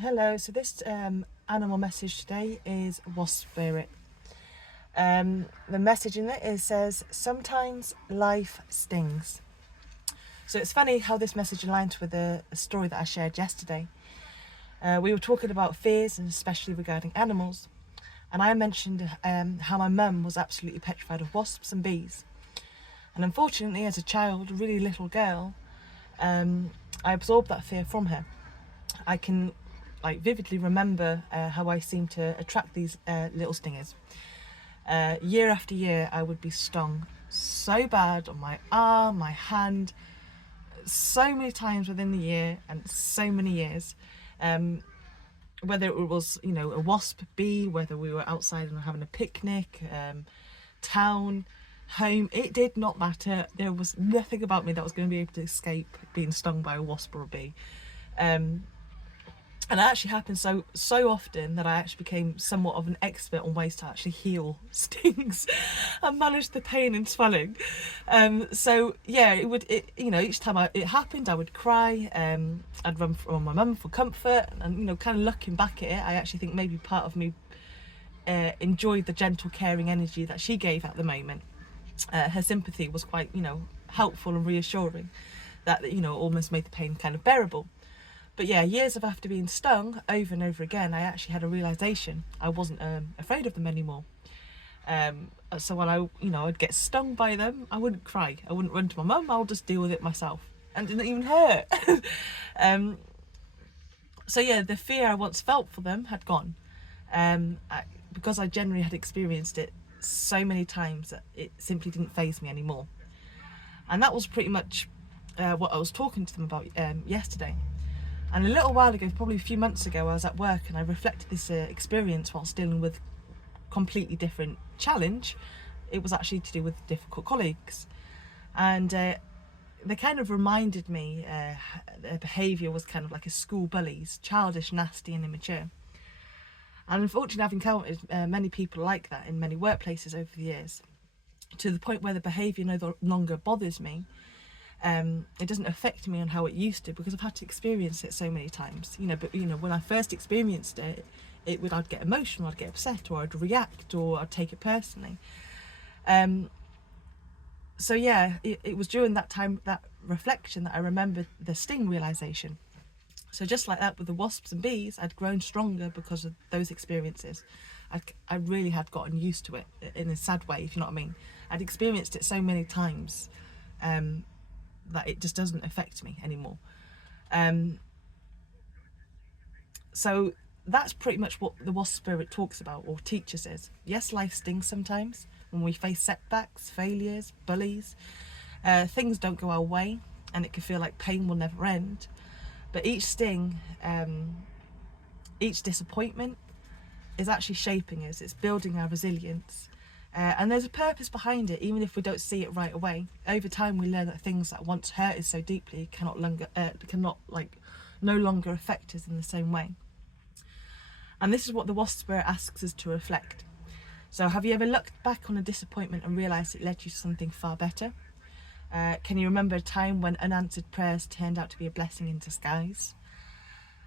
Hello, so this animal message today is wasp spirit. The message in it says, sometimes life stings. So it's funny how this message aligns with a story that I shared yesterday. We were talking about fears, and especially regarding animals, and I mentioned how my mum was absolutely petrified of wasps and bees. And unfortunately, as a child, a really little girl, I absorbed that fear from her. I can vividly remember how I seemed to attract these little stingers. Year after year, I would be stung so bad on my arm, my hand, so many times within the year and so many years. Whether it was, a wasp, bee, whether we were outside and having a picnic, town, home, it did not matter. There was nothing about me that was going to be able to escape being stung by a wasp or a bee. And it actually happened so often that I actually became somewhat of an expert on ways to actually heal stings and manage the pain and swelling. So yeah, each time it happened, I would cry. I'd run from my mum for comfort, and kind of looking back at it, I actually think maybe part of me enjoyed the gentle, caring energy that she gave at the moment. Her sympathy was quite, helpful and reassuring. That almost made the pain kind of bearable. But yeah, years of after being stung over and over again, I actually had a realisation I wasn't afraid of them anymore. So when I'd get stung by them, I wouldn't cry. I wouldn't run to my mum. I would just deal with it myself, and it didn't even hurt. So yeah, the fear I once felt for them had gone, because I generally had experienced it so many times that it simply didn't faze me anymore. And that was pretty much what I was talking to them about yesterday. And a little while ago, probably a few months ago, I was at work and I reflected this experience whilst dealing with completely different challenge. It was actually to do with difficult colleagues. And they kind of reminded me their behaviour was kind of like a school bullies, childish, nasty and immature. And unfortunately, I've encountered many people like that in many workplaces over the years, to the point where the behaviour no longer bothers me. It doesn't affect me on how it used to, because I've had to experience it so many times. But when I first experienced it, I'd get emotional, I'd get upset, or I'd react, or I'd take it personally. So yeah, it was during that time, that reflection, that I remembered the sting realization. So just like that with the wasps and bees, I'd grown stronger because of those experiences. I really had gotten used to it in a sad way, if you know what I mean. I'd experienced it so many times that it just doesn't affect me anymore. So that's pretty much what the wasp spirit talks about or teaches us. Yes, life stings sometimes when we face setbacks, failures, bullies. Things don't go our way, and it can feel like pain will never end. But each sting, each disappointment is actually shaping us. It's building our resilience. And there's a purpose behind it, even if we don't see it right away. Over time, we learn that things that once hurt us so deeply no longer affect us in the same way. And this is what the wasp spirit asks us to reflect. So, have you ever looked back on a disappointment and realised it led you to something far better? Can you remember a time when unanswered prayers turned out to be a blessing in disguise?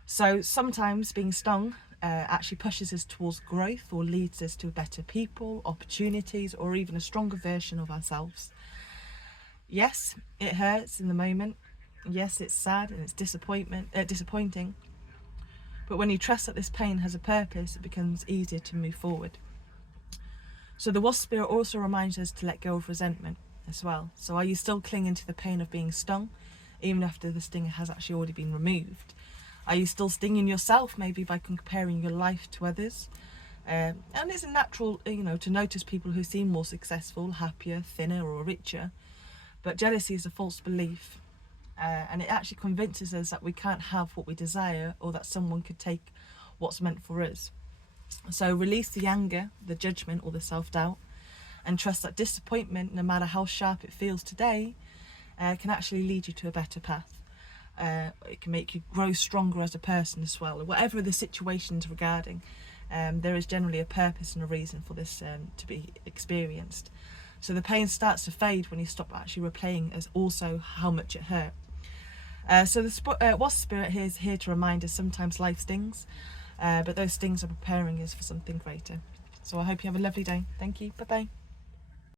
So sometimes being stung actually pushes us towards growth, or leads us to better people, opportunities, or even a stronger version of ourselves. Yes, it hurts in the moment. Yes, it's sad and it's disappointing. But when you trust that this pain has a purpose, it becomes easier to move forward. So the wasp spirit also reminds us to let go of resentment as well. So are you still clinging to the pain of being stung, even after the stinger has actually already been removed? Are you still stinging yourself, maybe by comparing your life to others? And it's natural, to notice people who seem more successful, happier, thinner, or richer. But jealousy is a false belief, and it actually convinces us that we can't have what we desire, or that someone could take what's meant for us. So release the anger, the judgment, or the self-doubt, and trust that disappointment, no matter how sharp it feels today, can actually lead you to a better path. It can make you grow stronger as a person as well. Whatever the situation's regarding, there is generally a purpose and a reason for this to be experienced. So the pain starts to fade when you stop actually replaying as also how much it hurt. So the wasp spirit here is here to remind us sometimes life stings, but those stings are preparing us for something greater. So I hope you have a lovely day. Thank you. Bye bye.